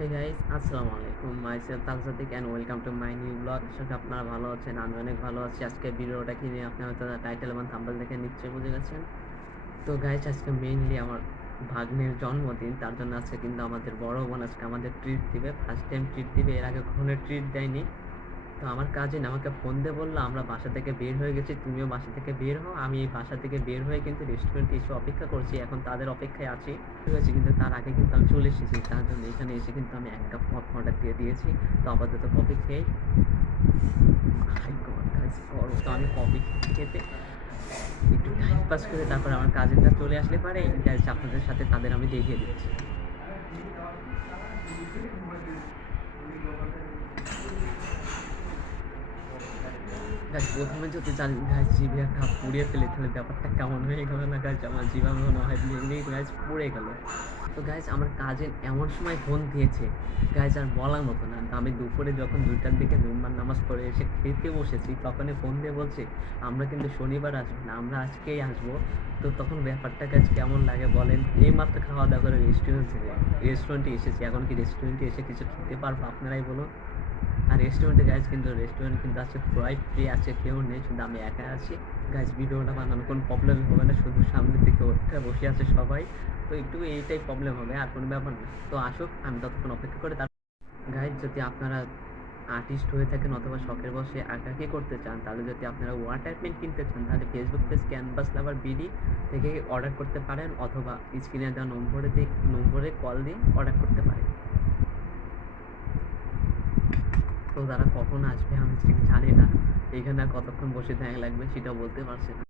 হে guys, আসসালামু আলাইকুম। Myself Talsadik and welcome to my new blog. আশা করি আপনারা ভালো আছেন, আমি অনেক ভালো আছি। আজকে ভিডিওটা কি নিয়ে আপনারা হয়তো টাইটেল এবং থাম্বনেল দেখে নিশ্চয়ই বুঝে গেছেন। তো গাইস, আজকে মেইনলি আমার ভাগ্নের জন্মদিন, তার জন্য আজকে কিন্তু আমাদের বড় বোন আজকে আমাদের ট্রিট দিবে, ফার্স্ট টাইম ট্রিট দিবে। এর আগে কখনো ট্রিট দেয়নি। তো আমার কাজিন আমাকে ফোন দিয়ে বললো আমরা বাসা থেকে বের হয়ে গেছি, তুমিও বাসা থেকে বের হও। আমি এই বাসা থেকে বের হয়ে কিন্তু রেস্টুরেন্টে এসে অপেক্ষা করছি, এখন তাদের অপেক্ষায় আছি। হয়েছে কিন্তু তার আগে কিন্তু আমি চলে এসেছি, তার জন্য এখানে এসে কিন্তু আমি এক কাপ কফি অর্ডার দিয়ে দিয়েছি। তো আপাতত কফি খেয়ে তো আমি কফি খেতে একটু টাইম পাস করে তারপর আমার কাজিনরা চলে আসলে পারে আপনাদের সাথে তাদের আমি দেখিয়ে দিচ্ছি। গাছ প্রথমে যদি গাছ জিভে একটা পুড়িয়ে ফেলে তাহলে ব্যাপারটা কেমন হয়ে গেল না গাছ, আমার জিভা মনে হয় এমনি গাছ পুড়ে গেল। তো গাছ আমার কাজিন এমন সময় ফোন দিয়েছে গাছ আর বলার মতো না। আমি দুপুরে যখন 2টার দিকে জুম্মার নামাজ পড়ে এসে খেতে বসেছি তখনই ফোন দিয়ে বলছে আমরা কিন্তু শনিবার আসবো না, আমরা আজকেই আসবো। তো তখন ব্যাপারটা গাছ কেমন লাগে বলেন। এই মাত্র খাওয়া দাওয়া করে রেস্টুরেন্টে এসেছি, এখন কি রেস্টুরেন্টে এসে কিছু খেতে পারবো আপনারাই বলুন। আর রেস্টুরেন্টে গাইজ কিন্তু রেস্টুরেন্ট কিন্তু আছে প্রায় ফ্রি, আছে কেউ নেই, শুধু আমি একা আছি। গাইজ ভিডিওটা বানানো কোনো প্রবলেম হবে না, শুধু সামনের দিকে ওঠে বসে আছে সবাই। তো একটু এইটাই প্রবলেম হবে, আর কোনো ব্যাপার না। তো আসুক, আমি ততক্ষণ অপেক্ষা করে তার গাইজ যদি আপনারা আর্টিস্ট হয়ে থাকেন অথবা শখের বসে আঁকাকি করতে চান, তাহলে যদি আপনারা ওয়াটার পেন কিনতে চান তাহলে ফেসবুক পেজ ক্যানভাস লাভার বিডি থেকে অর্ডার করতে পারেন, অথবা স্ক্রিনে দেওয়া নম্বরে কল দিয়ে অর্ডার করতে পারেন। তো তারা কখন আসবে আমি ঠিক জানি না, এখানে আর কতক্ষণ বসে থাকা লাগবে সেটাও বলতে পারছি না।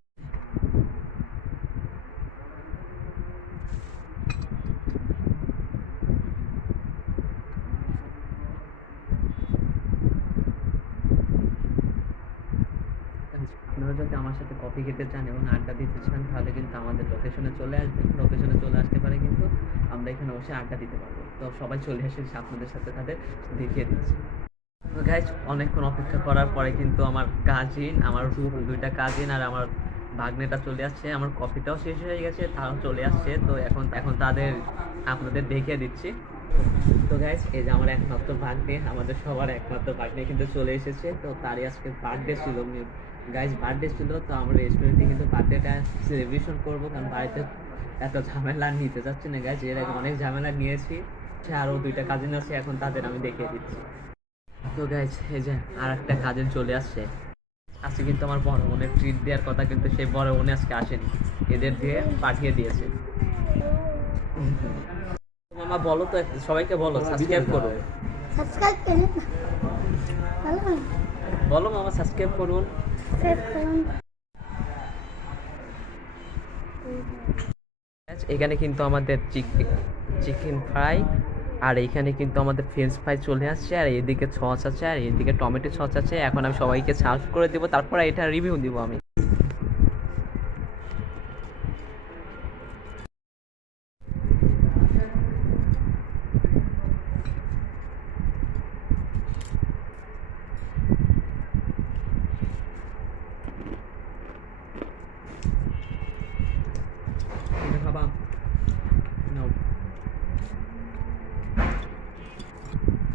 আপনারা যদি আমার সাথে কফি খেতে চান এবং আড্ডা দিতে চান তাহলে কিন্তু আমাদের লোকেশনে চলে আসবেন, লোকেশনে চলে আসতে পারে কিন্তু আমরা এখানে বসে আড্ডা দিতে পারবো। তো সবাই চলে এসেছে, আপনাদের সাথে তাদের দেখিয়ে দিচ্ছি। তো গাইজ অনেকক্ষণ অপেক্ষা করার পরে কিন্তু আমার 2টা কাজিন আর আমার ভাগ্নেটা চলে আসছে, আমার কফিটাও শেষ হয়ে গেছে, তারাও চলে আসছে। তো এখন এখন তাদের আপনাদের দেখিয়ে দিচ্ছি। তো গাইজ এই যে আমার একমাত্র ভাগ্নে, আমাদের সবার একমাত্র ভাগ্নে কিন্তু চলে এসেছে। তো তারই আজকে বার্থডে ছিল, গাইজ বার্থডে ছিল। তো আমরা রেস্টুরেন্টে কিন্তু বার্থডেটা সেলিব্রেশন করবো, কারণ বাড়িতে এত ঝামেলা নিতে চাচ্ছি না গাইজ, এর আগে অনেক ঝামেলা নিয়েছি। আরও 2টা কাজিন আছে, এখন তাদের আমি দেখিয়ে দিচ্ছি। তো গাইজ এই যে আর একটা কাজিন চলে আসছে, আজকে কিন্তু আমার বড় বোনের ট্রিট দেওয়ার কথা, কিন্তু সেই বড় বোনে আজকে আসেনি, এদের দিয়ে পাঠিয়ে দিয়েছে। মামা বলো তো, সবাইকে বলো সাবস্ক্রাইব করো। সাবস্ক্রাইব করুন, ভালো বলো মামা সাবস্ক্রাইব করুন। সাবস্ক্রাইব করুন। এখানে কিন্তু আমাদের চিকেন ফ্রাই, আর এখানে কিন্তু আমাদের ফ্রেঞ্চ ফ্রাই চলে আসছে, আর এদিকে সস আছে, আর এদিকে টমেটো সস আছে। এখন আমি সবাইকে সার্ভ করে দেবো, তারপরে এটা রিভিউ দিব আমি। এটা খাবা? নাও।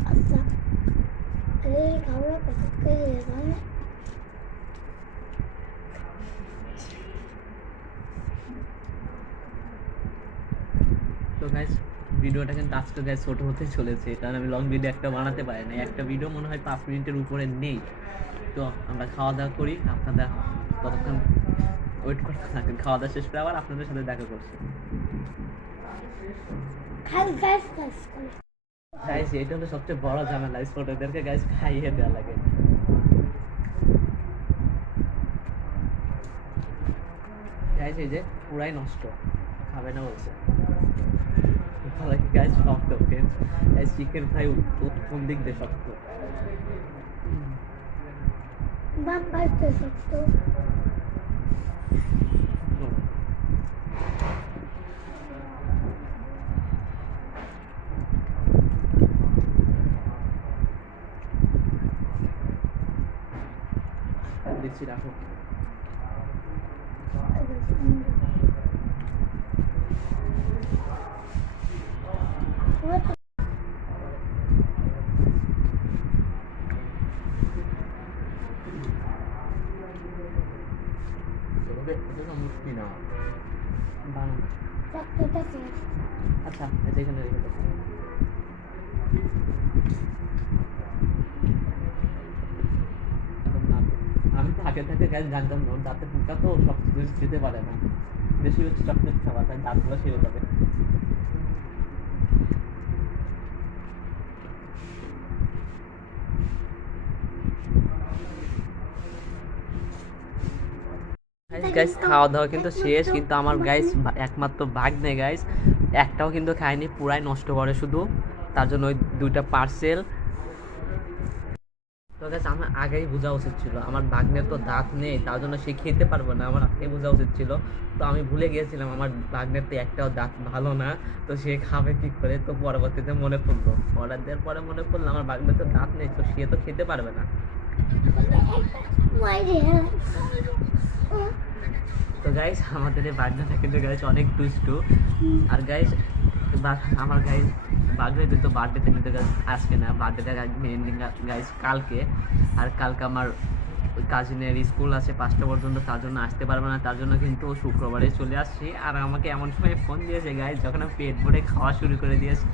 আচ্ছা, আরে খাওয়া পছন্দ করে তো গাইস ভিডিওটা কিন্তু আজকে গাইস ছোট হতে চলেছে, কারণ আমি লং ভিডিও একটা বানাতে পারি না, একটা ভিডিও মনে হয় 5 মিনিটের উপরে নেই। তো আমরা খাওয়া দাওয়া করি, আপনারা ততক্ষণ ওয়েট করতে থাকেন, খাওয়া দাওয়া শেষ করে আবার আপনাদের সাথে দেখা করছি। খাই গাইস গাইস গাইস এটা হলো সবচেয়ে বড় ঝামেলা, স্পটেদেরকে গাইস খাইয়ে দেওয়া লাগে। গাইস এই যে পুরাই নষ্ট, খাবে না বলছে। গাইস শক্ত, গাইস চিকেন ফ্রাই কোন দিক দিয়ে শক্ত। বাপ পাইতে সত্য দিচ্ছি, রাখো। বানানো। চকলেটটা শেষ। আচ্ছা এটা এখানে রেখে দাও। একদম না তো। আমি তো আগে থেকে গাছ জানতাম না ওর দাঁতে পোকা তো সব কিছু খেতে পারে না, বেশি হচ্ছে চকলেট খাওয়া, তাই দাঁতগুলো সেরে যাবে। গাইস খাওয়া দাওয়া কিন্তু শেষ, কিন্তু আমার গাইস একমাত্র ভাগ্নে গাইস একটাও কিন্তু খায়নি, পুরাই নষ্ট করে শুধু। তার জন্য ওই দুইটা পার্সেল। তো গাইস আমার আগেই বোঝা উচিত ছিল আমার ভাগ্নের তো দাঁত নেই, তার জন্য সে খেতে পারবে না, আমার আগেই বোঝা উচিত ছিল। তো আমি ভুলে গিয়েছিলাম আমার ভাগ্নের তো একটাও দাঁত ভালো না, তো সে খাবে কি করে। তো পরবর্তীতে মনে পড়লো, অর্ডার দেওয়ার পরে মনে পড়লো আমার ভাগ্নের তো দাঁত নেই, তো সে তো খেতে পারবে না। মাইরে হ্যাঁ। তো গাইস আমাদের এই বাগদাটা কিন্তু গাইস অনেক দুষ্টু। আর গাইস আমার গাইস বাগদা কিন্তু বার্থডেতে কিন্তু গাইস আজকে না, বার্থডেটা মেনলি গাইস কালকে। আর কালকে আমার ওই কাজিনের স্কুল আছে 5টা পর্যন্ত, তার জন্য আসতে পারবে না, তার জন্য কিন্তু শুক্রবারে চলে আসছি। আর আমাকে এমন সময় ফোন দিয়েছে গাইস যখন আমি পেট ভরে খাওয়া শুরু করে দিয়েছি।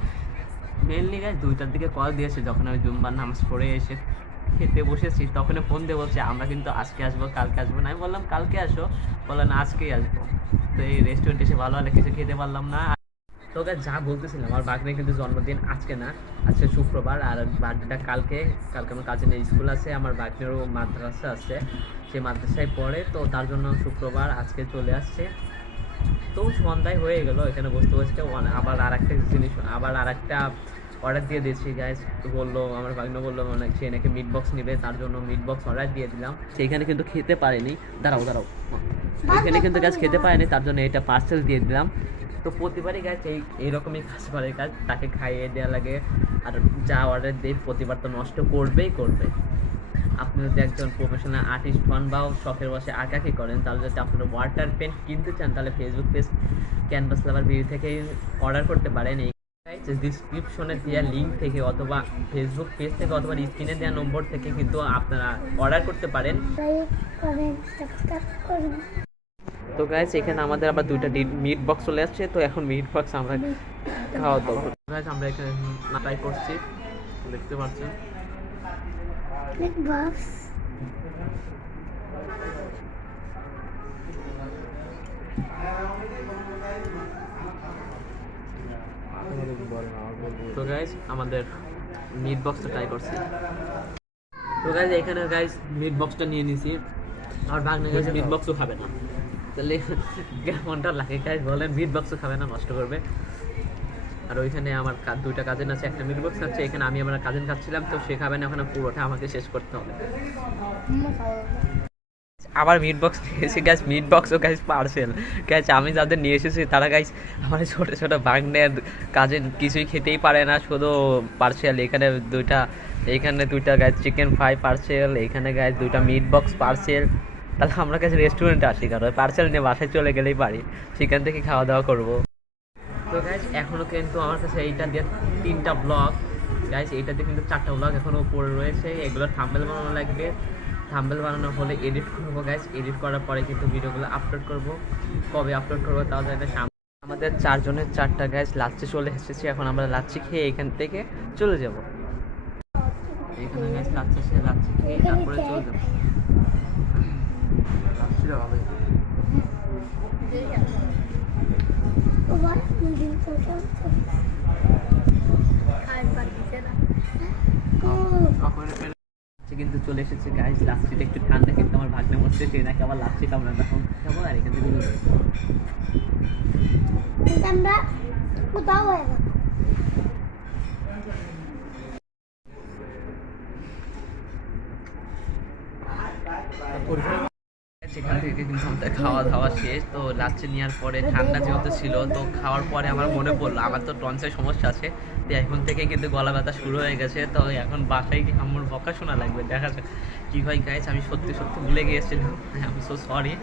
মেনলি গাইস 2টার দিকে কল দিয়েছে যখন আমি জুম্বার নামাজ পড়ে এসে খেতে বসেছি, তখন ফোন দিয়ে বলছে আমরা কিন্তু আজকে আসবো কালকে আসবো না। আমি বললাম কালকে আসো, বললো না আজকেই আসবো। তো এই রেস্টুরেন্টে এসে ভালো হলে কিছু খেতে পারলাম না। তো ওকে যা বলতেছিলাম আমার বাগনের কিন্তু জন্মদিন আজকে না, আজকে শুক্রবার, আর বার্থডেটা কালকে। কালকে আমার কাজিনের স্কুল আছে, আমার বাগনেরও মাদ্রাসা আছে, সে মাদ্রাসায় পড়ে, তো তার জন্য শুক্রবার আজকে চলে আসছে। তো সন্ধ্যায় হয়ে গেল এখানে বসতে বসতে, আবার আর একটা জিনিস, আবার আর একটা অর্ডার দিয়ে দিয়েছি গাইস। বললো আমার ভাগ্নে বললো মানে সে নাকি মিট বক্স নেবে, তার জন্য মিট বক্স অর্ডার দিয়ে দিলাম। সেইখানে কিন্তু খেতে পারেনি, দাঁড়াও দাঁড়াও, এখানে কিন্তু গাছ খেতে পারেনি, তার জন্য এটা পার্সেল দিয়ে দিলাম। তো প্রতিবারই গাছ এইরকমই কাজ করে, কাজ তাকে খাইয়ে দেওয়া লাগে। আর যা অর্ডার দিই প্রতিবার তো নষ্ট করবেই করবে। আপনি যদি একজন প্রফেশনাল আর্টিস্ট হন বা শখের বসে আঁকাকি করেন, তাহলে যদি আপনারা ওয়াটার পেন কিনতে চান তাহলে ফেসবুক পেজ ক্যানভাস লাভার ভিডিও থেকে অর্ডার করতে পারেন। এই ডিসক্রিপশনে দেওয়া লিঙ্ক থেকে অথবা ফেসবুক পেজ থেকে অথবা স্ক্রিনে দেওয়া নম্বর থেকে কিন্তু আপনারা অর্ডার করতে পারেন। লাইক করেন সাবস্ক্রাইব করুন। তো গাইস এখানে আমাদের আবার 2টা মিট বক্স চলে আসছে, তো এখন মিট বক্স আমরা খাওয়া দাওয়া করব। গাইস আমরা এখানে ট্রাই করছি, দেখতে পাচ্ছেন বিগ বস তো গাইস আমাদের মিট বক্সটা ট্রাই করছি। তো গাইস এখানে গাইস মিট বক্সটা নিয়ে নিছি, আর ভাগ্নে গাইস মিট বক্সও খাবে না, তাহলে কেমনটা লাগে গাইস বলেন। মিট বক্সও খাবে না, নষ্ট করবে। আর ওইখানে আমার 2টা কাজিন আছে, একটা মিট বক্স খাচ্ছে, এখানে আমি আমার কাজিন খাচ্ছিলাম, তো সে খাবে না, ওখানে পুরোটা আমাকে শেষ করতে হবে। আবার মিট বক্স নিয়েছি গাইস, মিট বক্সও গাইস পার্সেল গাইস। আমি যাদের নিয়ে এসেছি তারা গাইস আমার ছোটো ছোটো ভাগ্নের কাজিন কিছুই খেতেই পারে না, শুধু পার্সেল। এইখানে 2টা গাইস চিকেন ফ্রাই পার্সেল, এইখানে গাইস 2টা মিট বক্স পার্সেল। তাহলে আমরা কাছে রেস্টুরেন্টে আসি, কারণ পার্সেল নিয়ে বাসায় চলে গেলেই পারি, সেখান থেকে খাওয়া দাওয়া করবো। তো গাইস এখনও কিন্তু আমার কাছে এইটা দিয়ে 3টা ব্লগ গাইস, এইটাতে কিন্তু 4টা ব্লগ এখনও পড়ে রয়েছে, এগুলো থাম্বনেল বানানো লাগবে। থাম্বনেল বানানো হলে এডিট করবো গাইস, এডিট করার পরে কিন্তু ভিডিওগুলো আপলোড করব। কবে আপলোড করবো তাও জানি না। আমাদের 4 জনের 4টা গাইস লাচ্ছি চলে এসেছে, এখন আমরা লাচ্ছি খেয়ে এখান থেকে চলে যাব। এখানে গাইস লাচ্ছি খেয়ে তারপরে চলে যাবো। লাচ্ছিটা ভালো। ওভার মুজিং সোশ্যাল খাই পারতেছে না। কিন্তু চলে এসেছে গাইস, লাচ্ছিটা একটু ঠান্ডা, কিন্তু আমার ভাগ্নে মধ্যে সে নাকি আবার লাচ্ছি খাবো না, তখন খাবো। আর এখান থেকে আমরা কোথাও হয়ে গেল। সেখান থেকে কিন্তু আমাদের খাওয়া দাওয়া শেষ। তো লাচ্ছি নেওয়ার পরে ঠান্ডা যেহেতু ছিল, তো খাওয়ার পরে আমার মনে পড়লো আমার তো টনসের সমস্যা আছে, তো এখন থেকে কিন্তু গলা ব্যথা শুরু হয়ে গেছে। তো এখন বাসায় কি আমার বকা শোনা লাগবে, দেখা যাক কি হয় গাইস। আমি সত্যি ভুলে গিয়েছিলাম, আমি সো সরি,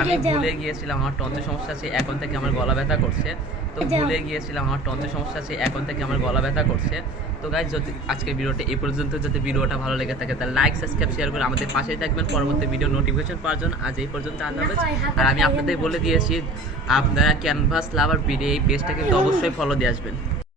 আমি ভুলে গিয়েছিলাম আমার টনসের সমস্যা আছে, এখন থেকে আমার গলা ব্যথা করছে। তো ভুলে গিয়েছিলাম আমার টন্সিল সমস্যা আছে, এখন থেকে আমার গলা ব্যথা করছে। তো গাইজ যদি আজকের ভিডিওটা এই পর্যন্ত, যদি ভিডিওটা ভালো লেগে থাকে তাহলে লাইক সাবস্ক্রাইব শেয়ার করে আমাদের পাশেই থাকবেন পরবর্তী ভিডিও নোটিফিকেশন পাওয়ার জন্য। আজ এই পর্যন্ত, আল্লাহ হাফেজ। আর আমি আপনাদের বলে দিয়েছি আপনারা ক্যানভাস লাভার ভিডিও এই পেজটা কিন্তু অবশ্যই ফলো দিয়ে আসবেন।